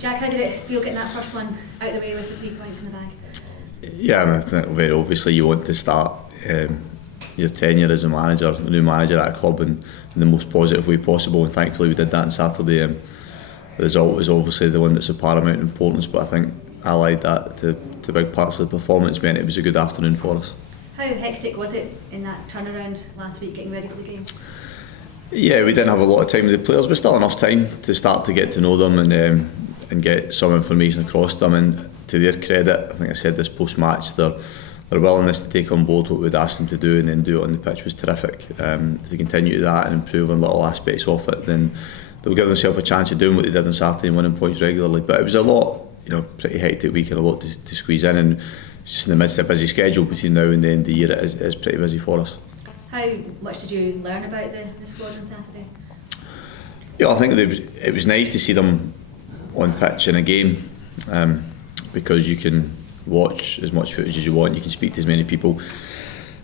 Jack, how did it feel getting that first one out of the way with the 3 points in the bag? Yeah, I think very obviously you want to start your tenure as a manager, a new manager at a club in the most positive way possible, and thankfully we did that on Saturday. The result was obviously the one that's of paramount importance, but I think allied that to big parts of the performance meant it was a good afternoon for us. How hectic was it in that turnaround last week getting ready for the game? Yeah, we didn't have a lot of time with the players, but still enough time to start to get to know them and get some information across them. And to their credit, I think I said this post-match, their willingness to take on board what we'd asked them to do and then do it on the pitch was terrific. If they continue to that and improve on little aspects of it, then they'll give themselves a chance of doing what they did on Saturday and winning points regularly. But it was a lot, pretty hectic week and a lot to squeeze in, and just in the midst of a busy schedule between now and the end of the year, it is pretty busy for us. How much did you learn about the squad on Saturday? Yeah, I think it was nice to see them on pitch in a game, because you can watch as much footage as you want, you can speak to as many people,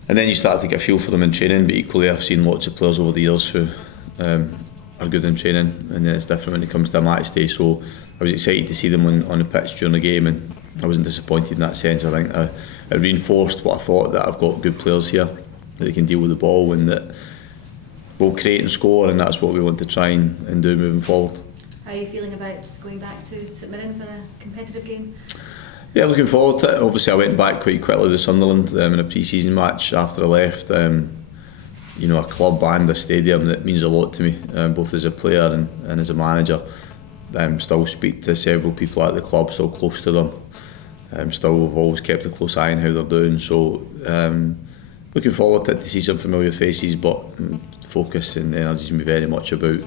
and then you start to get a feel for them in training. But equally, I've seen lots of players over the years who are good in training, and then it's different when it comes to a match day. So I was excited to see them on the pitch during the game, and I wasn't disappointed in that sense. I think it reinforced what I thought, that I've got good players here that they can deal with the ball and that will create and score, and that's what we want to try and do moving forward. How are you feeling about going back to St Mirren for a competitive game? Yeah, looking forward to it. Obviously I went back quite quickly with Sunderland in a pre-season match after I left. A club and a stadium that means a lot to me, both as a player and as a manager. Still speak to several people at the club, still close to them. Still have always kept a close eye on how they're doing. So looking forward to see some familiar faces, but focus and energy is very much about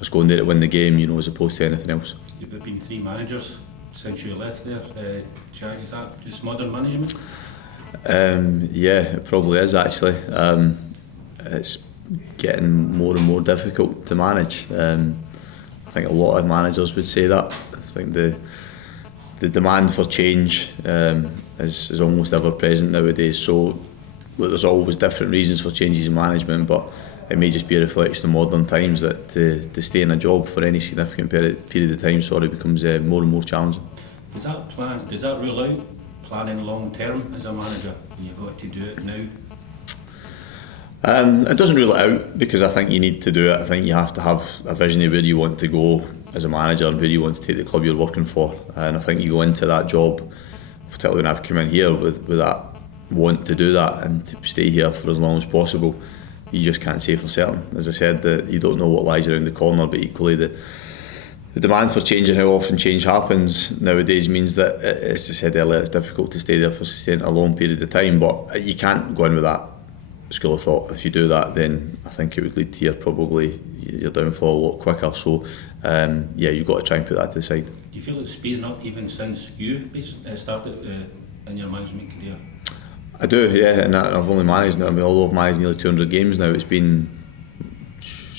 us going there to win the game, as opposed to anything else. You've been 3 managers since you left there, Jack. Is that just modern management? Yeah, it probably is actually. It's getting more and more difficult to manage. I think a lot of managers would say that. I think the demand for change is almost ever present nowadays. So there's always different reasons for changes in management, but it may just be a reflection of modern times that to stay in a job for any significant period of time becomes more and more challenging. Does that rule out planning long term as a manager? You've got to do it now. It doesn't rule it out, because I think you need to do it. I think you have to have a vision of where you want to go as a manager and where you want to take the club you're working for. And I think you go into that job, particularly when I've come in here, with that want to do that and to stay here for as long as possible. You just can't say for certain. As I said, that you don't know what lies around the corner, but equally the demand for change and how often change happens nowadays means that, as I said earlier, it's difficult to stay there for a long period of time. But you can't go in with that school of thought. If you do that, then I think it would lead to your downfall a lot quicker. So you've got to try and put that to the side. Do you feel it's speeding up even since you started in your management career? I do, yeah, and I've only managed now. Although I've managed nearly 200 games now, it's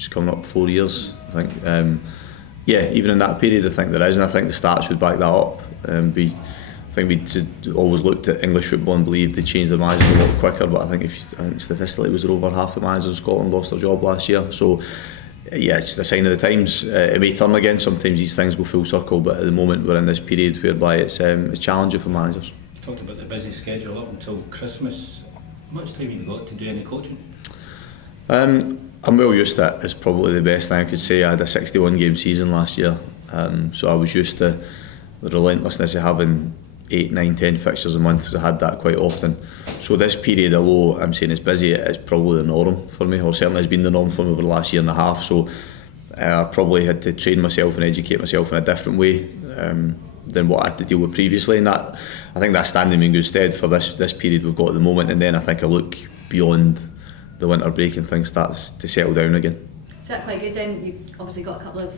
coming up 4 years, I think. Even in that period, I think there is, and I think the stats would back that up. I think we'd always looked at English football and believed they changed their managers a lot quicker, but I think statistically it was over half the managers in Scotland lost their job last year. So it's just a sign of the times. It may turn again. Sometimes these things go full circle, but at the moment we're in this period whereby it's challenging for managers. You talked about the busy schedule up until Christmas. How much time have you got to do any coaching? I'm well used to it. It's probably the best thing I could say. I had a 61 game season last year, so I was used to the relentlessness of having 8, 9, 10 fixtures a month, because I had that quite often. So this period, although I'm saying it's busy, it's probably the norm for me, or certainly has been the norm for me over the last year and a half. So I've probably had to train myself and educate myself in a different way than what I had to deal with previously, and that, I think that's standing me in good stead for this period we've got at the moment. And then I think I look beyond the winter break and things start to settle down again. Is that quite good then? You've obviously got the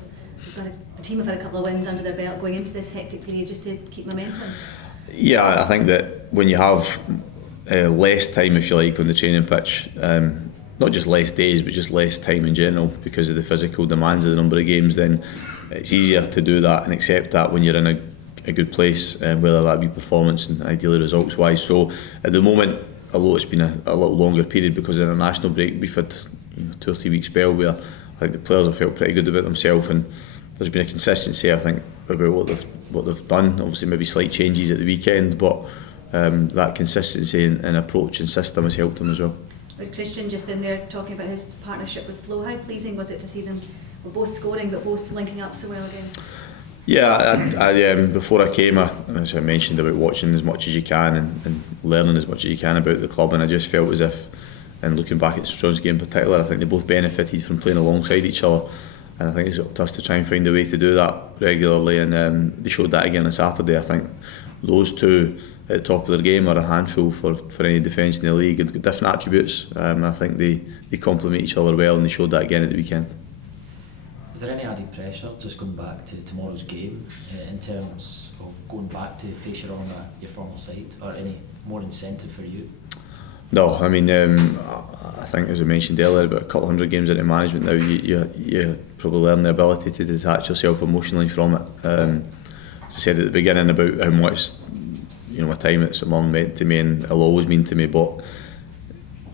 team have had a couple of wins under their belt going into this hectic period, just to keep momentum. Yeah, I think that when you have less time, if you like, on the training pitch, not just less days, but just less time in general because of the physical demands of the number of games, then it's easier to do that and accept that when you're in a good place, whether that be performance and ideally results wise. So at the moment, although it's been a little longer period because of the international break, we've had 2 or 3 week spell where I think the players have felt pretty good about themselves, and there's been a consistency, I think, about what they've done. Obviously, maybe slight changes at the weekend, but that consistency in approach and system has helped them as well. With Christian just in there talking about his partnership with Flo, how pleasing was it to see them both scoring but both linking up so well again? Yeah, I before I came, as I mentioned about watching as much as you can and learning as much as you can about the club, and I just felt as if, and looking back at Strong's game in particular, I think they both benefited from playing alongside each other, and I think it's up to us to try and find a way to do that regularly, and they showed that again on Saturday. I think those two at the top of their game are a handful for any defence in the league, and got different attributes. I think they complement each other well, and they showed that again at the weekend. Is there any added pressure just going back to tomorrow's game in terms of going back to face your former side, or any more incentive for you? No, I mean, I think as I mentioned earlier, about a couple hundred games into management now, you probably learn the ability to detach yourself emotionally from it. As I said at the beginning about how much my time at St Mirren meant to me, and it'll always mean to me, but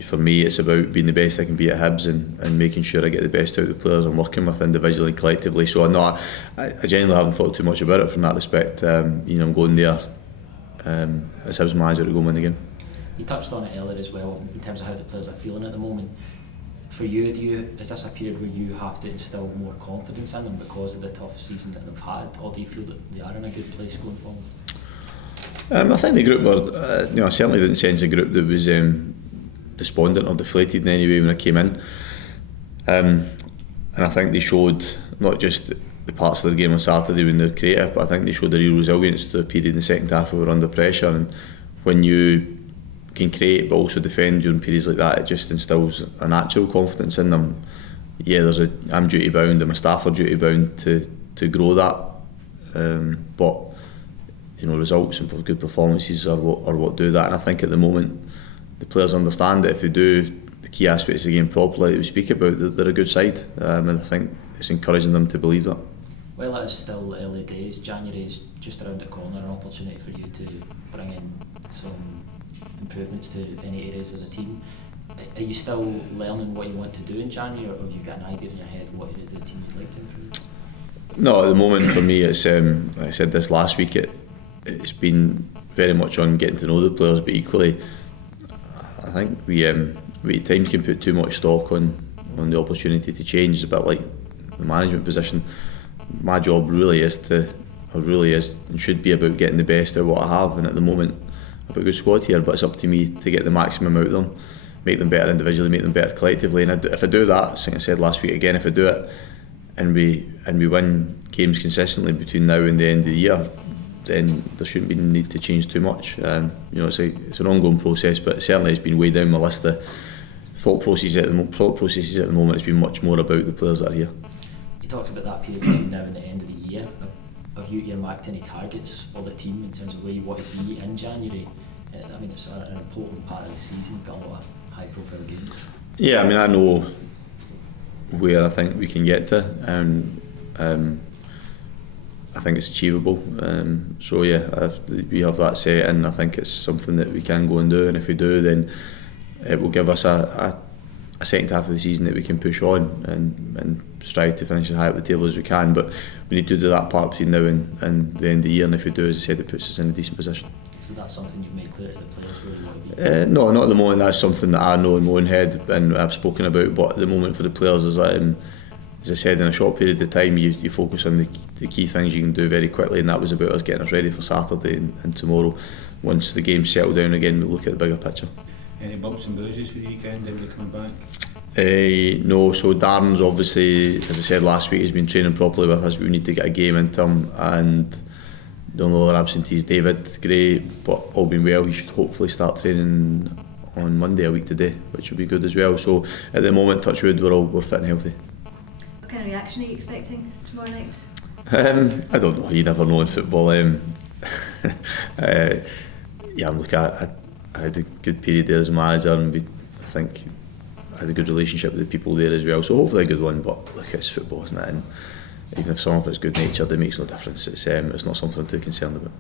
for me it's about being the best I can be at Hibs and making sure I get the best out of the players I'm working with individually and collectively. So no, I genuinely haven't thought too much about it from that respect. I'm going there as Hibs manager to go win the game. You touched on it earlier as well in terms of how the players are feeling at the moment. For you, is this a period where you have to instill more confidence in them because of the tough season that they've had, or do you feel that they are in a good place going forward? I think the group were, I certainly didn't sense a group that was despondent or deflated in any way when I came in. And I think they showed not just the parts of their game on Saturday when they were creative, but I think they showed a real resilience to a period in the second half where we were under pressure. And when you can create but also defend during periods like that, it just instills a natural confidence in them. Yeah, I'm duty bound and my staff are duty bound to grow that. But results and good performances are what do that, and I think at the moment the players understand that if they do the key aspects of the game properly that we speak about, they're a good side, and I think it's encouraging them to believe that. Well, it is still early days. January is just around the corner, an opportunity for you to bring in some improvements to any areas of the team. Are you still learning what you want to do in January, or have you got an idea in your head what it is the team you'd like to improve? No, at the moment for me it's I said this last week, it's been very much on getting to know the players, but equally I think we at times can put too much stock on the opportunity to change. It's a bit like the management position. My job really is and should be about getting the best out of what I have, and at the moment I've got a good squad here, but it's up to me to get the maximum out of them, make them better individually, make them better collectively, and if I do that, as I said last week again, if I do it and we win games consistently between now and the end of the year, then there shouldn't be need to change too much. It's an ongoing process, but certainly it's been way down my list. The thought processes at the moment has been much more about the players that are here. You talked about that period between now and the end of the year. Have you earmarked any targets for the team in terms of where you want to be in January? I mean, it's an important part of the season, got a lot of high-profile games. Yeah, I know where I think we can get to, and I think it's achievable. So yeah, we have that set, and I think it's something that we can go and do. And if we do, then it will give us a second half of the season that we can push on and strive to finish as high up the table as we can. But we need to do that part between now and the end of the year. And if we do, as I said, it puts us in a decent position. So that's something you've made clear to the players where you want to be? No, not at the moment. That's something that I know in my own head and I've spoken about. But at the moment for the players is that. As I said, in a short period of time, you focus on the key things you can do very quickly, and that was about us getting us ready for Saturday and tomorrow. Once the game's settled down again, we'll look at the bigger picture. Any bumps and bruises for the weekend? Anybody coming back? No, so Darren's obviously, as I said last week, he's been training properly with us. We need to get a game into him, and the only other absentee is David Gray, but all being well, he should hopefully start training on Monday, a week today, which will be good as well. So at the moment, touch wood, we're fit and healthy. What kind of reaction are you expecting tomorrow night? I don't know. You never know in football. I had a good period there as a manager, and I think I had a good relationship with the people there as well. So hopefully a good one. But look, it's football, isn't it? And even if some of it's good natured, it makes no difference. It's not something I'm too concerned about.